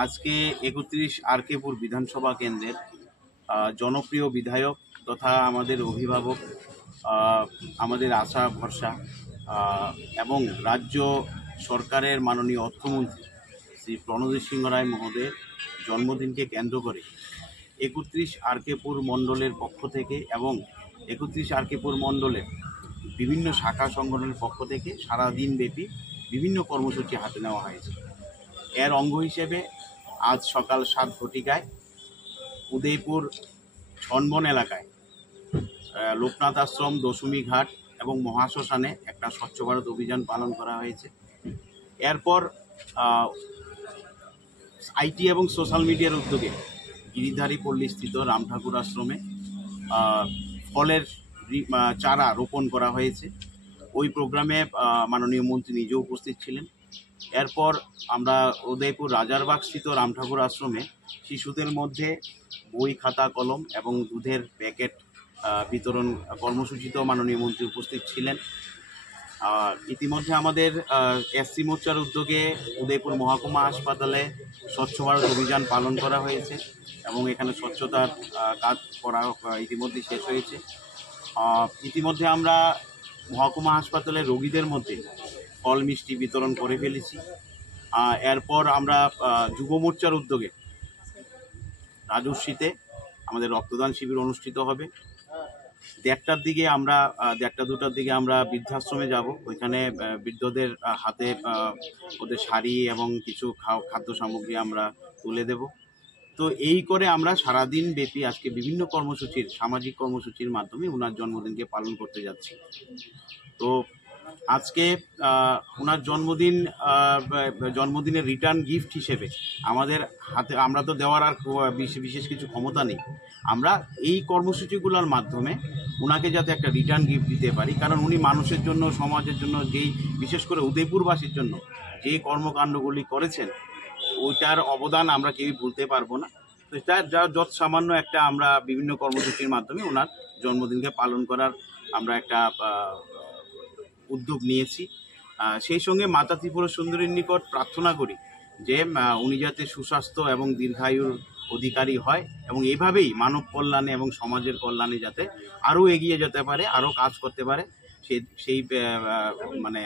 আজকে ৩১ আরকেপুর বিধানসভা কেন্দ্রের জনপ্রিয় বিধায়ক তথা আমাদের অভিভাবক, আমাদের আশা ভরসা এবং রাজ্য সরকারের মাননীয় অর্থমন্ত্রী শ্রী প্রণজিৎ সিংহ রায় মহোদয়ের জন্মদিনকে কেন্দ্র করে ৩১ আরকেপুর মণ্ডলের পক্ষ থেকে এবং ৩১ আরকেপুর মণ্ডলের বিভিন্ন শাখা সংগঠনের পক্ষ থেকে সারাদিন ব্যাপী বিভিন্ন কর্মসূচি হাতে নেওয়া হয়েছে। এর অঙ্গ হিসেবে আজ সকাল 7 ঘটিকায় উদয়পুর ছনবন এলাকায় লোকনাথ আশ্রম, দশমী ঘাট এবং মহাশ্মশানে একটা স্বচ্ছ ভারত অভিযান পালন করা হয়েছে। এরপর আইটি এবং সোশ্যাল মিডিয়ার উদ্যোগে গিরিধারী পল্লীস্থিত রাম ঠাকুর আশ্রমে ফলের চারা রোপণ করা হয়েছে। ওই প্রোগ্রামে মাননীয় মন্ত্রী নিজেও উপস্থিত ছিলেন। এরপর আমরা উদয়পুর রাজারবাগস্থিত রাম ঠাকুর আশ্রমে শিশুদের মধ্যে বই, খাতা, কলম এবং দুধের প্যাকেট বিতরণ কর্মসূচিতেও মাননীয় মন্ত্রী উপস্থিত ছিলেন। ইতিমধ্যে আমাদের এসসি মোর্চার উদ্যোগে উদয়পুর মহকুমা হাসপাতালে স্বচ্ছ ভারত অভিযান পালন করা হয়েছে এবং এখানে স্বচ্ছতার কাজ করা ইতিমধ্যে শেষ হয়েছে। ইতিমধ্যে আমরা মহকুমা হাসপাতালের রোগীদের মধ্যে ফল মিষ্টি বিতরণ করে ফেলেছি। এরপর আমরা যুব মোর্চার উদ্যোগে রাজস্বীতে আমাদের রক্তদান শিবির অনুষ্ঠিত হবে। 1:30টার দিকে আমরা 1:30-2টার দিকে আমরা বৃদ্ধাশ্রমে যাব। ওইখানে বৃদ্ধদের হাতে ওদের শাড়ি এবং কিছু খাদ্য সামগ্রী আমরা তুলে দেব। তো এই করে আমরা সারাদিন ব্যাপী আজকে বিভিন্ন কর্মসূচির সামাজিক কর্মসূচির মাধ্যমে ওনার জন্মদিনকে পালন করতে যাচ্ছি। তো আজকে ওনার জন্মদিনের রিটার্ন গিফট হিসেবে আমাদের হাতে, আমরা তো দেওয়ার আর বিশেষ কিছু ক্ষমতা নেই, আমরা এই কর্মসূচিগুলোর মাধ্যমে ওনাকে যাতে একটা রিটার্ন গিফট দিতে পারি, কারণ উনি মানুষের জন্য, সমাজের জন্য, যেই বিশেষ করে উদয়পুরবাসীর জন্য যে কর্মকাণ্ডগুলি করেছেন ওইটার অবদান আমরা কেউই ভুলতে পারবো না। তো যা যত সামান্য একটা আমরা বিভিন্ন কর্মসূচির মাধ্যমে ওনার জন্মদিনকে পালন করার আমরা একটা উদ্যোগ নিয়েছি। সেই সঙ্গে মাতা ত্রিপুরা সুন্দরীর নিকট প্রার্থনা করি যে উনি যাতে সুস্বাস্থ্য এবং দীর্ঘায়ুর অধিকারী হয় এবং এভাবেই মানব কল্যাণে এবং সমাজের কল্যাণে যাতে আরও এগিয়ে যেতে পারে, আরও কাজ করতে পারে, সেই মানে